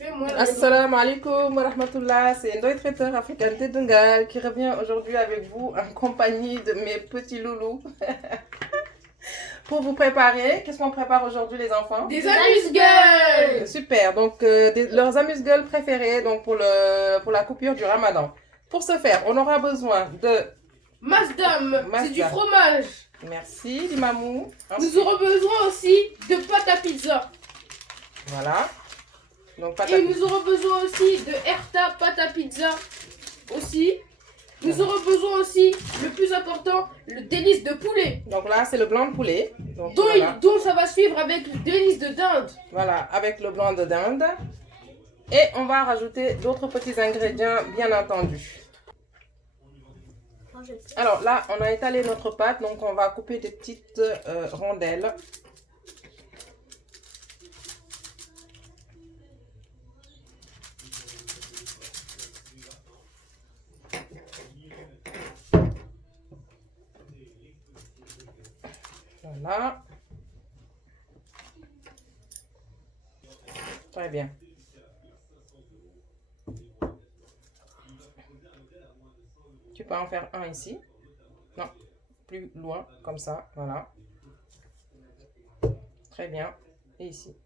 Assalamu alaikum wa rahmatullah, c'est Ndoye Traiteur Africain Tedungal qui revient aujourd'hui avec vous en compagnie de mes petits loulous pour vous préparer. Qu'est-ce qu'on prépare aujourd'hui les enfants? Des amuse-gueules. Super, donc leurs amuse-gueules préférés donc pour la coupure du ramadan. Pour ce faire, on aura besoin de Masdam, c'est du fromage. Merci, Limamou. Nous aurons besoin aussi de pâte à pizza. Voilà. Donc, et nous aurons besoin aussi de Erta pâte à pizza aussi. Nous aurons besoin aussi, le plus important, le délice de poulet. Donc là, c'est le blanc de poulet. Donc, dont ça va suivre avec le délice de dinde. Voilà, avec le blanc de dinde. Et on va rajouter d'autres petits ingrédients, bien entendu. Alors là, on a étalé notre pâte, donc on va couper des petites rondelles. Voilà. Très bien. Tu peux en faire un ici. Non, plus loin, comme ça. Voilà. Très bien. Et ici.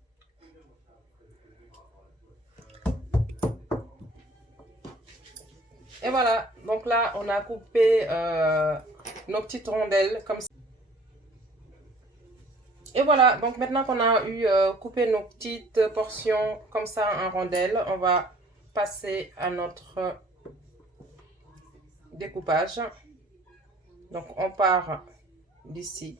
Et voilà. Donc là, on a coupé nos petites rondelles comme ça. Et voilà, donc maintenant qu'on a eu coupé nos petites portions comme ça en rondelles, on va passer à notre découpage. Donc on part d'ici.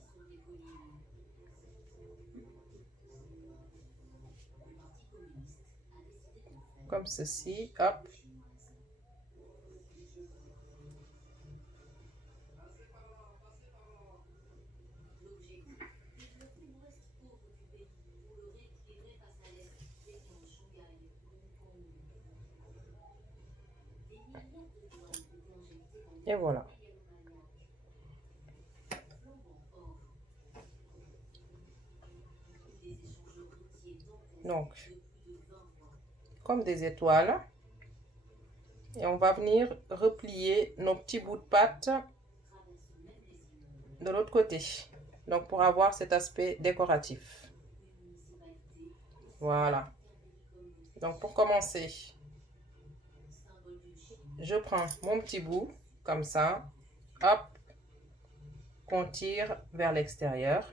Comme ceci, hop. Et voilà. Donc, comme des étoiles. Et on va venir replier nos petits bouts de pâte de l'autre côté. Donc, pour avoir cet aspect décoratif. Voilà. Donc, pour commencer, je prends mon petit bout, comme ça. Hop. Qu'on tire vers l'extérieur.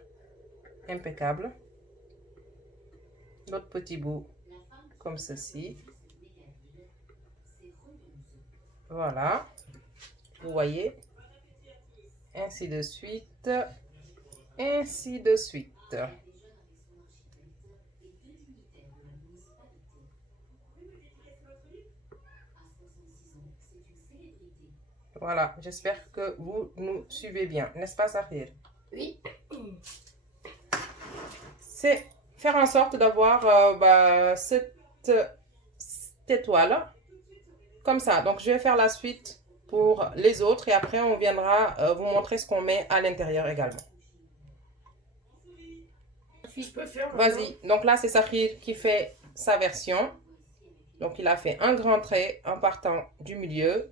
Impeccable. L'autre petit bout, comme ceci. Voilà. Vous voyez. Ainsi de suite. Ainsi de suite. Voilà, j'espère que vous nous suivez bien, n'est-ce pas Sahir? Oui. C'est faire en sorte d'avoir cette étoile, comme ça. Donc je vais faire la suite pour les autres et après on viendra vous montrer ce qu'on met à l'intérieur également. Vas-y, donc là c'est Sahir qui fait sa version. Donc il a fait un grand trait en partant du milieu.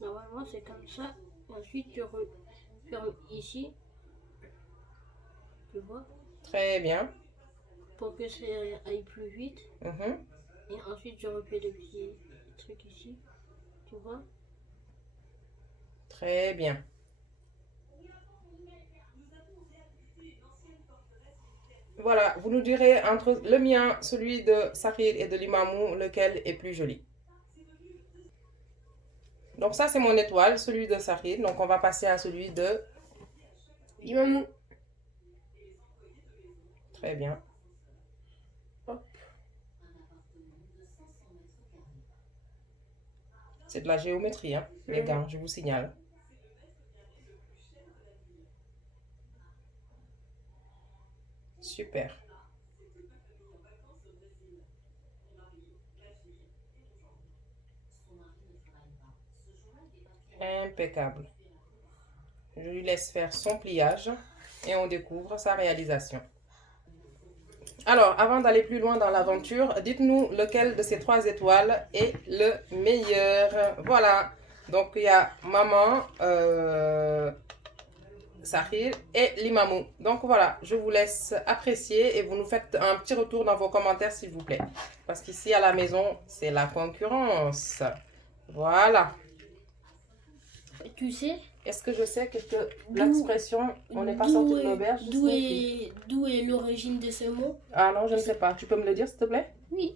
Normalement, c'est comme ça. Ensuite, tu refermes ici. Tu vois? Très bien. Pour que ça aille plus vite. Et ensuite, je refais le petit truc ici. Tu vois? Très bien. Voilà, vous nous direz entre le mien, celui de Sahir et de Limamou, lequel est plus joli. Donc ça, c'est mon étoile, celui de Sahir. Donc on va passer à celui de Limamou. Très bien. Hop. C'est de la géométrie, hein, les gars, je vous signale. Super. Impeccable. Je lui laisse faire son pliage et on découvre sa réalisation. Alors, avant d'aller plus loin dans l'aventure, dites-nous lequel de ces 3 étoiles est le meilleur. Voilà. Donc, il y a maman, Sahil et Limamou. Donc, voilà, je vous laisse apprécier et vous nous faites un petit retour dans vos commentaires, s'il vous plaît. Parce qu'ici, à la maison, c'est la concurrence. Voilà. Tu sais, Est-ce que je sais que l'expression « on n'est pas sorti de l'auberge » d'où est l'origine de ce mot? Ah non, je ne sais pas. Tu peux me le dire, s'il te plaît? Oui.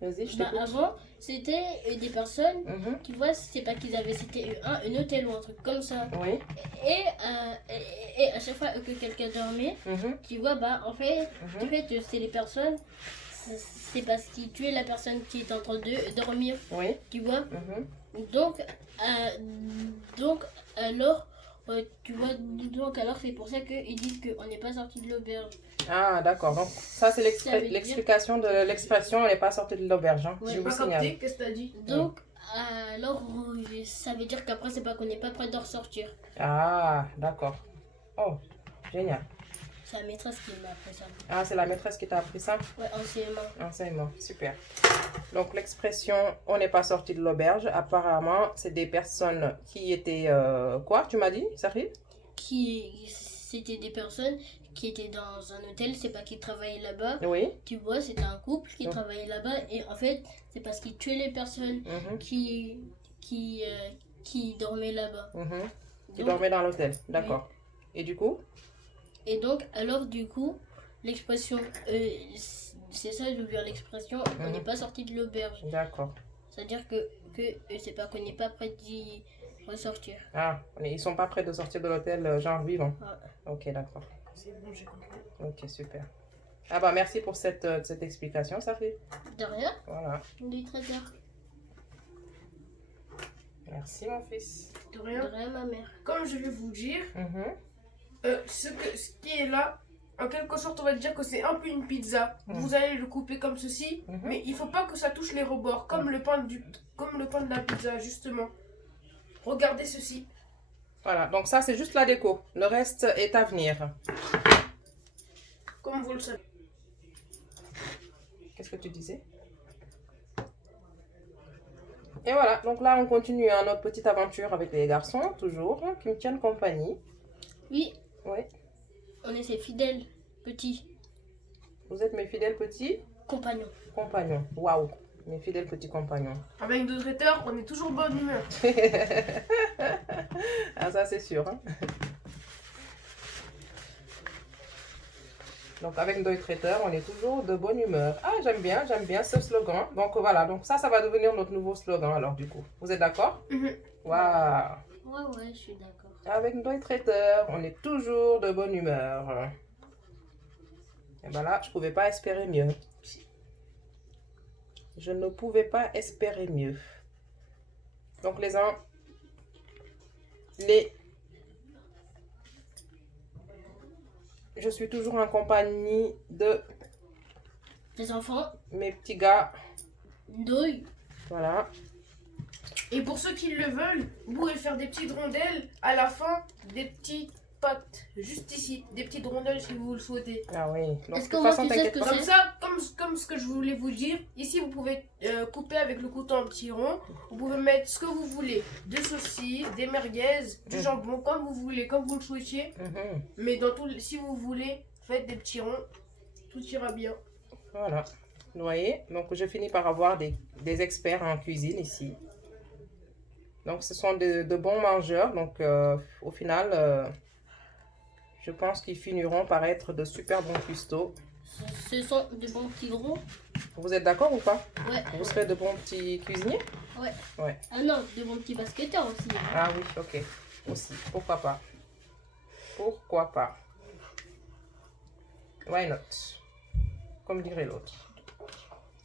Vas-y, je Bah, t'écoute. avant, c'était des personnes Mhm. qui voient, c'est pas qu'ils avaient, c'était un hôtel ou un truc comme ça. Oui. Et à chaque fois que quelqu'un dormait, Mhm. tu vois, bah en fait, Mhm. c'est les personnes, c'est parce qu'ils tuaient la personne qui est en train de dormir, Oui. tu vois. Mhm. Donc alors, tu vois, donc alors c'est pour ça qu'ils disent qu'on n'est pas sorti de l'auberge. Ah, d'accord. Donc, ça, c'est Ça veut dire- l'explication de l'expression « on n'est pas sorti de l'auberge hein. Ouais. Je vous Pas signale. capté, qu'est-ce que t'as dit? Donc, alors, ça veut dire qu'après, c'est pas qu'on n'est pas prêt de ressortir. Ah, d'accord. Oh, génial. C'est la maîtresse qui m'a appris ça. Ah, c'est la maîtresse qui t'a appris ça? Ouais, anciennement. Enseignement, super. Donc, l'expression « on n'est pas sorti de l'auberge », apparemment, c'est des personnes qui étaient... quoi, tu m'as dit, Sahil? C'était des personnes qui étaient dans un hôtel, c'est pas qu'ils travaillaient là-bas. Oui. Tu vois, c'était un couple qui Mhm. travaillait là-bas. Et en fait, c'est parce qu'ils tuaient les personnes Mhm. qui dormaient là-bas. Mhm. Qui Donc- dormait dans l'hôtel, d'accord. Et du coup? Et donc, alors du coup, l'expression, c'est ça, je veux dire l'expression, on Mhm. n'est pas sorti de l'auberge. D'accord. C'est-à-dire que c'est pas qu'on n'est pas prêt d'y ressortir. Ah, ils sont pas prêts de sortir de l'hôtel genre vivant. Ouais. Ok, d'accord. C'est bon, j'ai compris. Ok, super. Ah bah merci pour cette explication, Sahil. De rien, Voilà. du traiteur. Merci, mon fils. De De rien. rien, ma mère. Comme je vais vous dire, Mhm. ce qui est là, en quelque sorte, on va dire que c'est un peu une pizza. Mm. Vous allez le couper comme ceci, Mhm. mais il faut pas que ça touche les rebords, comme le pain de la pizza, justement. Regardez ceci. Voilà, donc ça c'est juste la déco. Le reste est à venir. Comme vous le savez. Qu'est-ce que tu disais? Et voilà, donc là on continue notre petite aventure avec les garçons, toujours, qui me tiennent compagnie. Oui, Oui. on est ses fidèles petits Vous êtes mes fidèles petits compagnons. compagnons. Waouh, mes fidèles petits compagnons. Avec deux traiteurs, on est toujours bonne humeur. Ah ça c'est sûr. Hein. Donc avec Ndoye Traiteur, on est toujours de bonne humeur. Ah j'aime bien ce slogan. Donc voilà, donc ça va devenir notre nouveau slogan alors du coup. Vous êtes d'accord? Mhm. Waouh. Ouais, je suis d'accord. Avec Ndoye Traiteur, on est toujours de bonne humeur. Et ben là, je pouvais pas espérer mieux. Je ne pouvais pas espérer mieux. Donc je suis toujours en compagnie de Les enfants, mes petits gars. Ndoye. Voilà. Et pour ceux qui le veulent, vous pouvez faire des petites rondelles à la fin, des petites pâtes juste ici, des petites rondelles si vous le souhaitez. Ah oui. Donc, Est-ce de qu'on toute voit façon, qui c'est t'inquiète que pas. Comme c'est? ça, comme ce que je voulais vous dire, ici vous pouvez couper avec le couteau en petits ronds. Vous pouvez mettre ce que vous voulez, des saucisses, des merguez, du jambon, comme vous voulez, comme vous le souhaitiez. Mhm. Mais si vous voulez, faites des petits ronds, tout ira bien. Voilà. Vous voyez? Donc, je finis par avoir des experts en cuisine ici. Donc, ce sont de bons mangeurs. Donc, au final, je pense qu'ils finiront par être de super bons cuistots. Ce sont de bons petits gros. Vous êtes d'accord ou pas? Ouais. Vous serez de bons petits cuisiniers? Ouais. Ouais. Ah non, de bons petits basketteurs aussi. Ah oui, ok. Aussi. Pourquoi pas? Pourquoi pas? Why not? Comme dirait l'autre.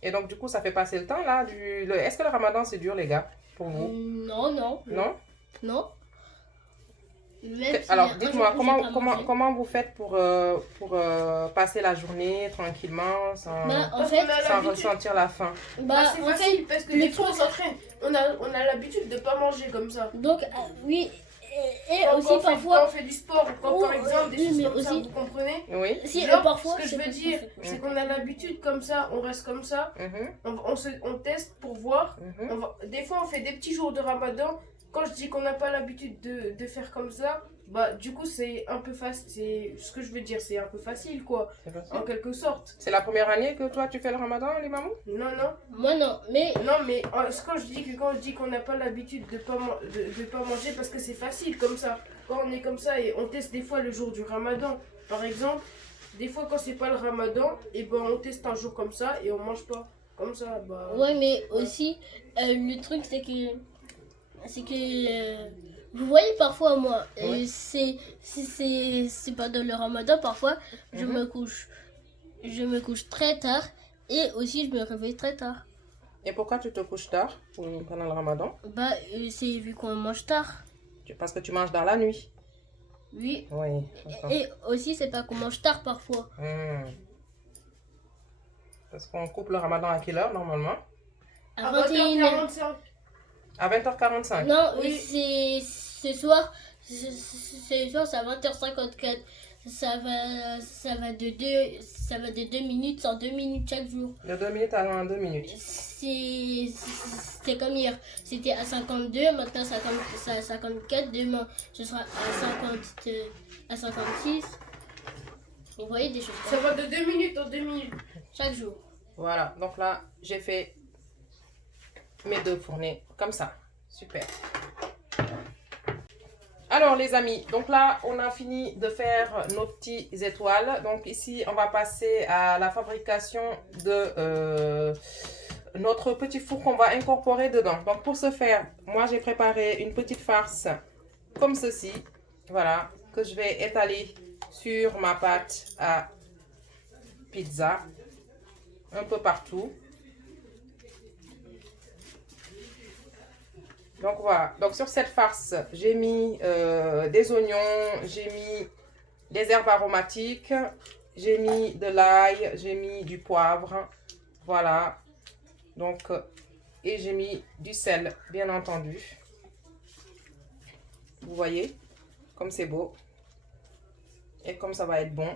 Et donc, du coup, ça fait passer le temps là. Est-ce que le ramadan c'est dur, les gars? Pour vous? Non. Non? Même s'il y a Alors, un dites-moi, jour où j'ai pas mangé. comment vous faites pour passer la journée tranquillement, sans Bah, en Parce fait, qu'on a sans l'habitude. ressentir la faim? bah, C'est en fait, facile parce que le des fois on truc- s'entraîne. On a l'habitude de pas manger comme ça. donc, oui, Et Quand aussi on fait- parfois. quand on fait du sport, quand par exemple, des oui, choses mais comme ça, aussi- vous comprenez? Oui. Si, Genre, parfois. ce que je c'est veux pas dire, possible. c'est qu'on a l'habitude comme ça, on reste comme ça, on teste pour voir. Des fois, on fait des petits jours de ramadan. Quand je dis qu'on n'a pas l'habitude de faire comme ça, bah du coup, c'est un peu facile. C'est ce que je veux dire, c'est un peu facile, quoi, en quelque sorte. C'est la première année que toi tu fais le ramadan, les mamans? Non, non. Moi non, mais Non, mais quand je dis qu'on n'a pas l'habitude de pas manger parce que c'est facile comme ça. Quand on est comme ça et on teste des fois le jour du ramadan, par exemple, des fois quand c'est pas le ramadan, et ben on teste un jour comme ça et on mange pas. Comme ça, bah. ouais, mais aussi le truc c'est que vous voyez parfois moi, Ouais. c'est pas dans le ramadan parfois je me couche très tard et aussi je me réveille très tard. Et pourquoi tu te couches tard pendant le ramadan? Bah c'est vu qu'on mange tard. Parce que tu manges dans la nuit. Oui. Oui. D'accord. Et aussi c'est pas qu'on mange tard parfois. Parce qu'on coupe le ramadan à quelle heure normalement? À À 21h. 20h45. À 20h45. Non, Oui. c'est ce soir c'est à 20h54. Ça va de 2 minutes en 2 minutes chaque jour. De 2 minutes à 2 minutes. C'est comme hier. C'était à 52, maintenant c'est à 54, demain ce sera à 56. Vous voyez des choses Ça comme va de 2 minutes en 2 minutes. chaque jour. Voilà. Donc là, j'ai fait mes 2 fournées comme ça. Super. Alors les amis, donc là on a fini de faire nos petites étoiles. Donc ici on va passer à la fabrication de notre petit four qu'on va incorporer dedans. Donc pour ce faire, moi j'ai préparé une petite farce comme ceci. Voilà, que je vais étaler sur ma pâte à pizza. Un peu partout. Donc voilà, donc sur cette farce, j'ai mis des oignons, j'ai mis des herbes aromatiques, j'ai mis de l'ail, j'ai mis du poivre, voilà. Donc, et j'ai mis du sel, bien entendu. Vous voyez, comme c'est beau. Et comme ça va être bon.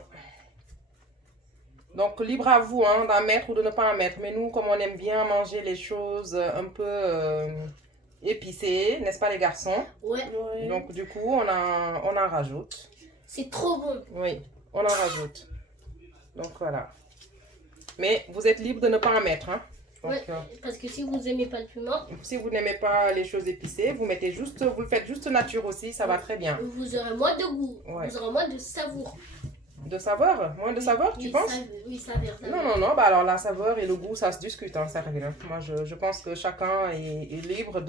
Donc, libre à vous hein, d'en mettre ou de ne pas en mettre. Mais nous, comme on aime bien manger les choses un peu... épicé, n'est-ce pas les garçons? Ouais. Donc du coup, on en rajoute. C'est trop bon. Oui, on en rajoute. Donc voilà. Mais vous êtes libre de ne pas en mettre. Hein? Donc, Ouais, parce que si vous aimez pas le piment, si vous n'aimez pas les choses épicées, vous mettez juste, vous le faites juste nature aussi, ça va très bien. vous aurez moins de goût, Ouais. vous aurez moins de savour. De saveur? Moins de saveur, tu penses? Oui, saveur. Non, non, non, bah alors la saveur et le goût, ça se discute, hein, sérieux. Hein. Moi, je pense que chacun est libre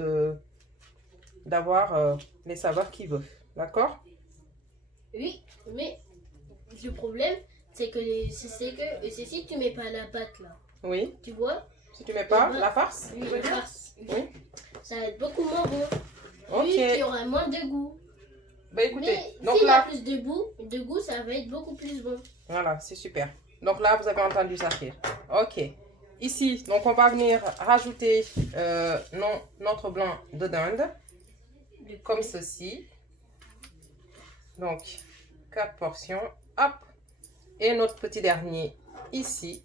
d'avoir les saveurs qu'il veut. D'accord? Oui, mais le problème, c'est que c'est si tu mets pas la pâte là, Oui. tu vois? Si tu mets pas la farce? Oui, la farce. Oui. Ça va être beaucoup moins bon. Ok. Oui, il y aura moins de goût. Bah écoutez, Mais donc s'il y a là, plus de goût, ça va être beaucoup plus bon. voilà, c'est super. Donc là, vous avez entendu ça faire. Ok. Ici, donc on va venir rajouter notre blanc de dinde. Comme ceci. Donc, 4 portions. Hop. Et notre petit dernier ici.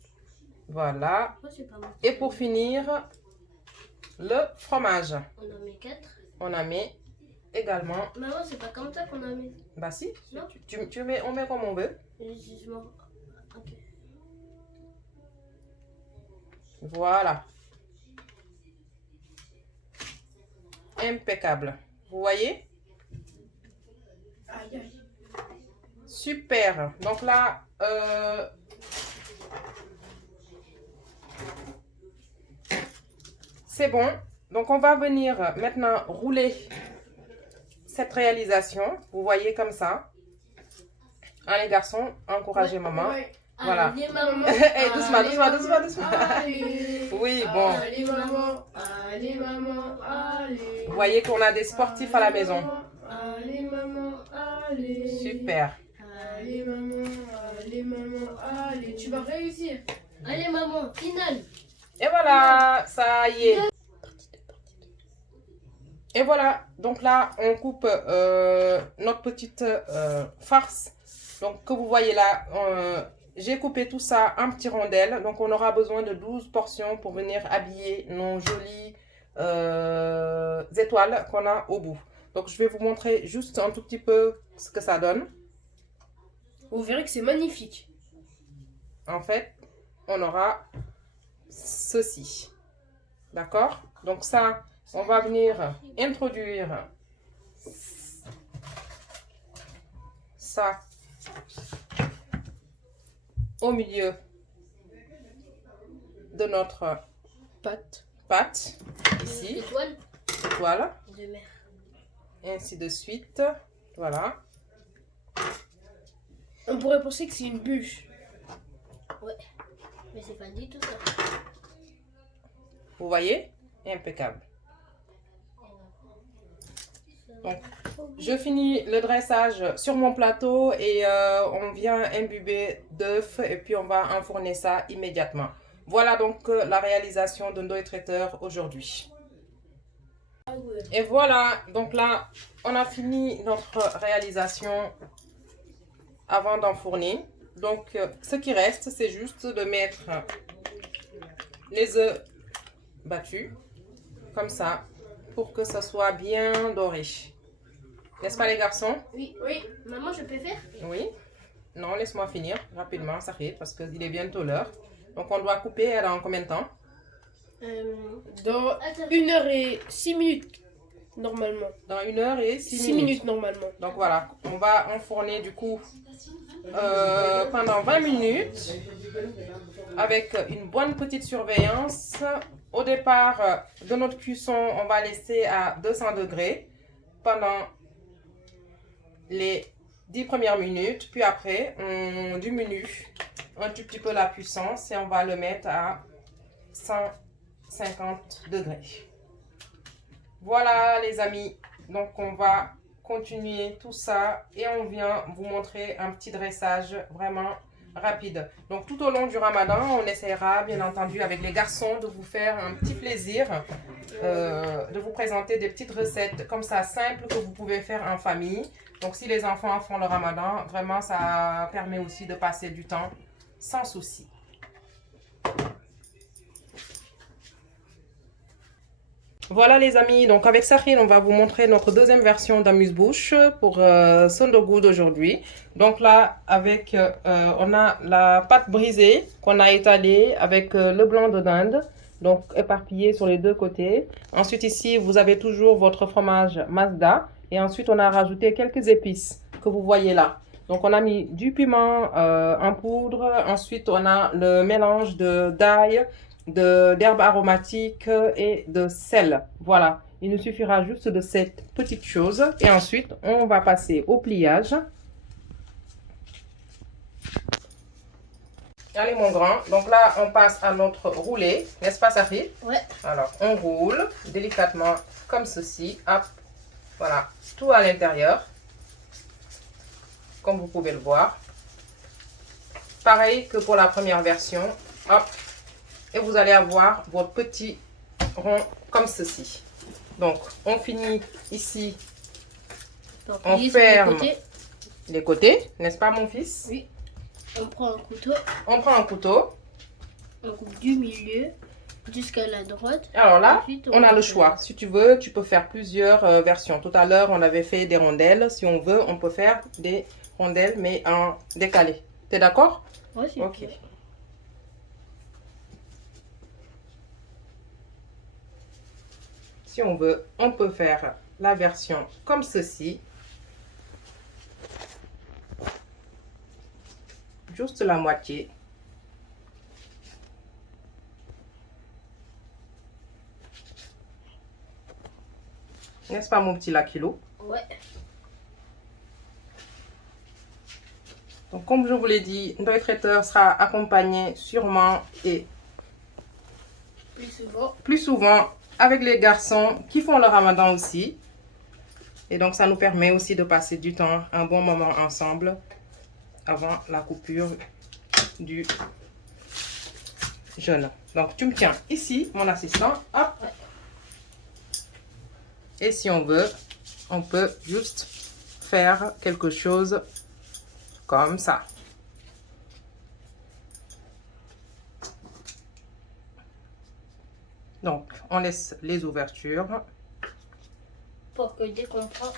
Voilà. Oh, c'est pas bon. Et pour finir, le fromage. On en met 4. On a mis également. Maman, c'est pas comme ça qu'on en met. Bah si, Non. tu mets, on met comme on veut. Ok. Voilà. Impeccable. Vous voyez? Aïe, aïe. Super. Donc là, c'est bon. Donc on va venir maintenant rouler cette réalisation. Vous voyez comme ça. Hein, les garçons, encouragez maman. Ouais. Voilà. Allez, maman. Hey, doucement, Allez, doucement, maman. doucement, doucement. Allez. Oui, bon. Allez maman, allez maman, allez. Vous voyez qu'on a des sportifs à la maison. Allez maman, allez. Super. Allez maman, allez. Tu vas réussir. Allez, maman, finale. Et voilà, ça y est. Et voilà, donc là, on coupe notre petite farce. Donc, que vous voyez là, j'ai coupé tout ça en petits rondelles. Donc, on aura besoin de 12 portions pour venir habiller nos jolies étoiles qu'on a au bout. Donc, je vais vous montrer juste un tout petit peu ce que ça donne. Vous verrez que c'est magnifique. En fait, on aura ceci. D'accord? Donc ça, on va venir introduire ça au milieu de notre pâte ici. Étoile de mer. Et ainsi de suite. Voilà. On pourrait penser que c'est une bûche. Ouais, mais c'est pas du tout ça. Vous voyez? Impeccable. Donc, je finis le dressage sur mon plateau et on vient imbiber d'œufs et puis on va enfourner ça immédiatement. Voilà donc la réalisation de Ndoye Traiteur aujourd'hui. Et voilà, donc là, on a fini notre réalisation avant d'enfourner. Donc, ce qui reste, c'est juste de mettre les œufs battus, comme ça, pour que ça soit bien doré. N'est-ce pas les garçons? Oui, oui. Maman, je peux faire? Oui. Non, laisse-moi finir rapidement, ça fait, parce qu'il est bientôt l'heure. Donc, on doit couper dans combien de temps? Dans 1h06, normalement. Dans 1h06 6 minutes, normalement. Donc, voilà, on va enfourner du coup pendant 20 minutes avec une bonne petite surveillance. Au départ de notre cuisson, on va laisser à 200 degrés pendant les 10 premières minutes. Puis après, on diminue un tout petit peu la puissance et on va le mettre à 150 degrés. Voilà les amis, donc on va continuer tout ça et on vient vous montrer un petit dressage vraiment rapide. Donc tout au long du ramadan, on essaiera bien entendu avec les garçons de vous faire un petit plaisir, de vous présenter des petites recettes comme ça simples que vous pouvez faire en famille. Donc si les enfants font le ramadan, vraiment ça permet aussi de passer du temps sans souci. Voilà les amis, donc avec Sahil, on va vous montrer notre deuxième version d'amuse-bouche pour Sondogood aujourd'hui. Donc là, avec, on a la pâte brisée qu'on a étalée avec le blanc de dinde, donc éparpillé sur les deux côtés. Ensuite ici, vous avez toujours votre fromage Mazda. Et ensuite, on a rajouté quelques épices que vous voyez là. Donc on a mis du piment en poudre. Ensuite, on a le mélange d'ail, d'herbes aromatiques et de sel. Voilà, il nous suffira juste de cette petite chose. Et ensuite, on va passer au pliage. Allez mon grand, donc là on passe à notre roulé, n'est-ce pas Sahil? Ouais. Alors on roule délicatement comme ceci, hop, voilà, tout à l'intérieur, comme vous pouvez le voir. Pareil que pour la première version, hop. Et vous allez avoir votre petit rond comme ceci. Donc, on finit ici. Donc, on ferme les côtés, n'est-ce pas mon fils? Oui. On prend un couteau. On prend un couteau. On coupe du milieu jusqu'à la droite. Alors là, ensuite, on a le choix. Si tu veux, tu peux faire plusieurs versions. Tout à l'heure, on avait fait des rondelles. Si on veut, on peut faire des rondelles, mais en décalé. T'es d'accord? Oui, c'est ok. Si on veut, on peut faire la version comme ceci. Juste la moitié. N'est-ce pas mon petit Lakilo? Ouais. Donc comme je vous l'ai dit, Ndoye Traiteur sera accompagné sûrement et plus souvent avec les garçons qui font le ramadan aussi. Et donc ça nous permet aussi de passer du temps, un bon moment ensemble avant la coupure du jeûne. Donc tu me tiens ici, mon assistant. Hop. Et si on veut, on peut juste faire quelque chose comme ça. Donc, on laisse les ouvertures. Pour que dès qu'on prend,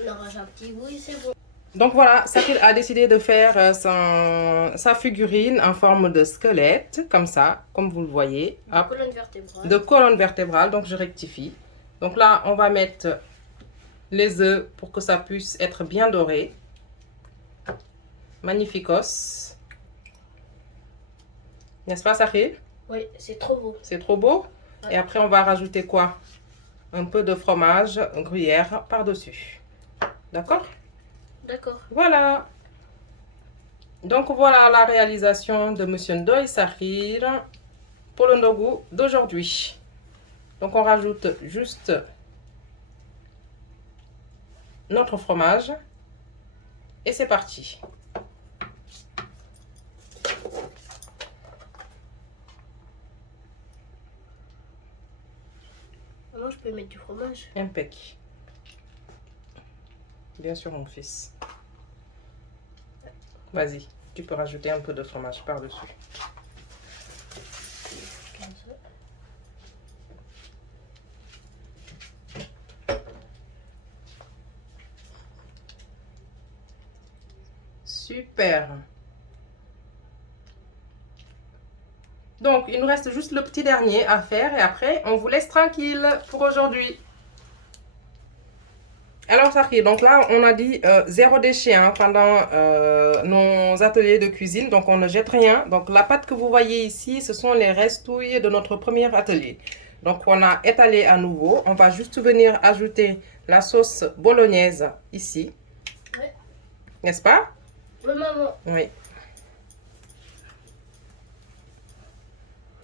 on arrache un petit bout et c'est bon. Donc voilà, Safir a décidé de faire sa figurine en forme de squelette, comme ça, comme vous le voyez. De colonne vertébrale. De colonne vertébrale, donc je rectifie. Donc là, on va mettre les œufs pour que ça puisse être bien doré. Magnificos. N'est-ce pas, Safir? Oui, c'est trop beau. C'est trop beau? Ouais. Et après, on va rajouter quoi? Un peu de fromage gruyère par-dessus. D'accord? D'accord. Voilà. Donc voilà la réalisation de Monsieur Ndoye Sahir pour le ndogu d'aujourd'hui. Donc on rajoute juste notre fromage et c'est parti. Moi, je peux mettre du fromage. Impec. Bien sûr, mon fils. Vas-y, tu peux rajouter un peu de fromage par-dessus. Comme ça. Super. Donc, il nous reste juste le petit dernier à faire et après, on vous laisse tranquille pour aujourd'hui. Alors, Sahir, donc là, on a dit zéro déchet hein, pendant nos ateliers de cuisine. Donc, on ne jette rien. Donc, la pâte que vous voyez ici, ce sont les restouilles de notre premier atelier. Donc, on a étalé à nouveau. On va juste venir ajouter la sauce bolognaise ici. Oui. N'est-ce pas? Oui, maman. Oui.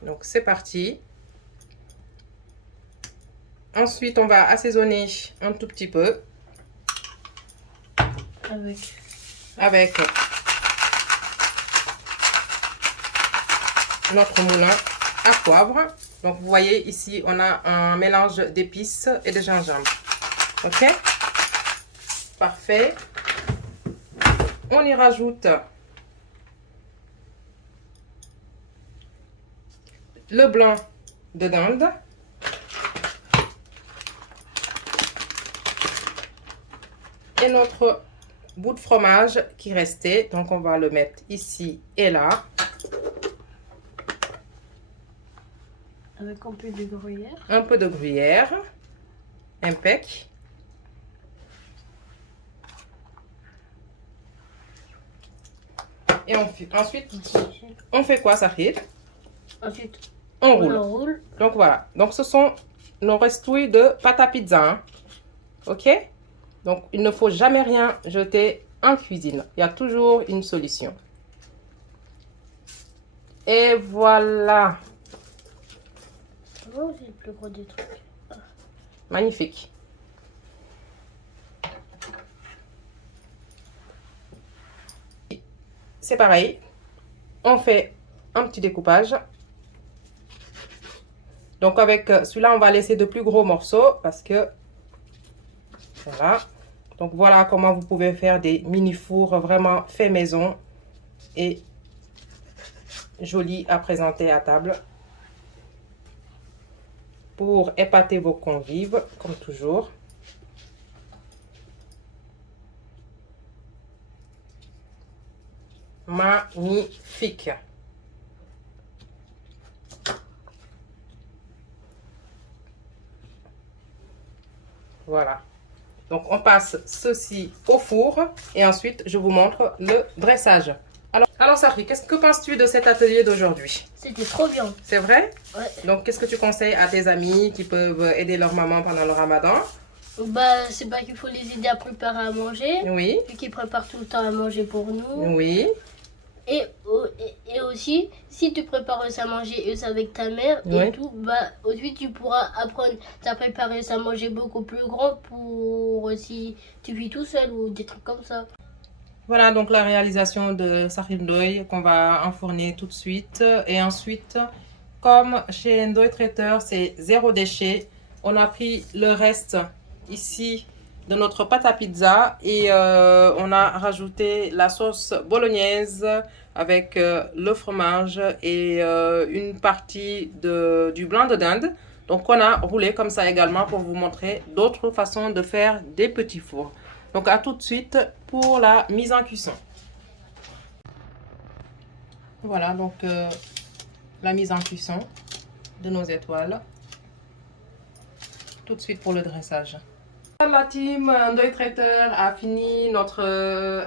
Donc, c'est parti. Ensuite, on va assaisonner un tout petit peu. Avec notre moulin à poivre. Donc, vous voyez ici, on a un mélange d'épices et de gingembre. OK? Parfait. On y rajoute le blanc de dinde. Et notre bout de fromage qui restait. Donc, on va le mettre ici et là. Avec un peu de gruyère. Un peu de gruyère. Impec. Et ensuite, on fait quoi, Sahir? Ensuite, on on roule. enroule. Donc, voilà. Donc, ce sont nos restouilles de pâte à pizza. Hein. OK? Donc, il ne faut jamais rien jeter en cuisine. Il y a toujours une solution. Et voilà. Oh, c'est le plus gros des trucs. Magnifique. C'est pareil. On fait un petit découpage. Donc, avec celui-là, on va laisser de plus gros morceaux parce que... Voilà. Donc, voilà comment vous pouvez faire des mini-fours vraiment fait maison et jolis à présenter à table pour épater vos convives, comme toujours. Magnifique. Voilà. Donc, on passe ceci au four et ensuite, je vous montre le dressage. Alors Sahir, que penses-tu de cet atelier d'aujourd'hui? C'était trop bien. C'est vrai? Ouais. Donc, qu'est-ce que tu conseilles à tes amis qui peuvent aider leur maman pendant le ramadan? Bah, c'est pas qu'il faut les aider à préparer à manger. Oui. Vu qu'ils préparent tout le temps à manger pour nous. Oui. Et aussi, si tu prépares ça à manger avec ta mère et Oui. tout, bah, ensuite tu pourras apprendre à préparer ça à manger beaucoup plus grand pour si tu vis tout seul ou des trucs comme ça. Voilà donc la réalisation de Sahir Ndoye qu'on va enfourner tout de suite. Et ensuite, comme chez Ndoye Traiteur, c'est zéro déchet. On a pris le reste ici de notre pâte à pizza et on a rajouté la sauce bolognaise avec le fromage et une partie du blanc de dinde. Donc on a roulé comme ça également pour vous montrer d'autres façons de faire des petits fours. Donc à tout de suite pour la mise en cuisson. Voilà donc la mise en cuisson de nos étoiles. Tout de suite pour le dressage. La team Ndoye Traiteur a fini notre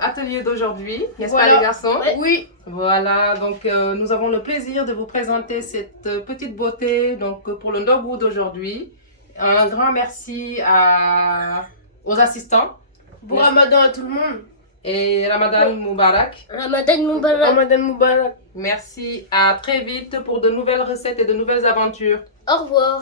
atelier d'aujourd'hui, n'est-ce pas les garçons? Oui. Voilà, donc nous avons le plaisir de vous présenter cette petite beauté donc, pour le Ndogou d'aujourd'hui. Un grand merci aux assistants. Bon Ramadan à tout le monde. Et Ramadan Moubarak. Ramadan Moubarak. Ramadan Moubarak. Merci, à très vite pour de nouvelles recettes et de nouvelles aventures. Au revoir.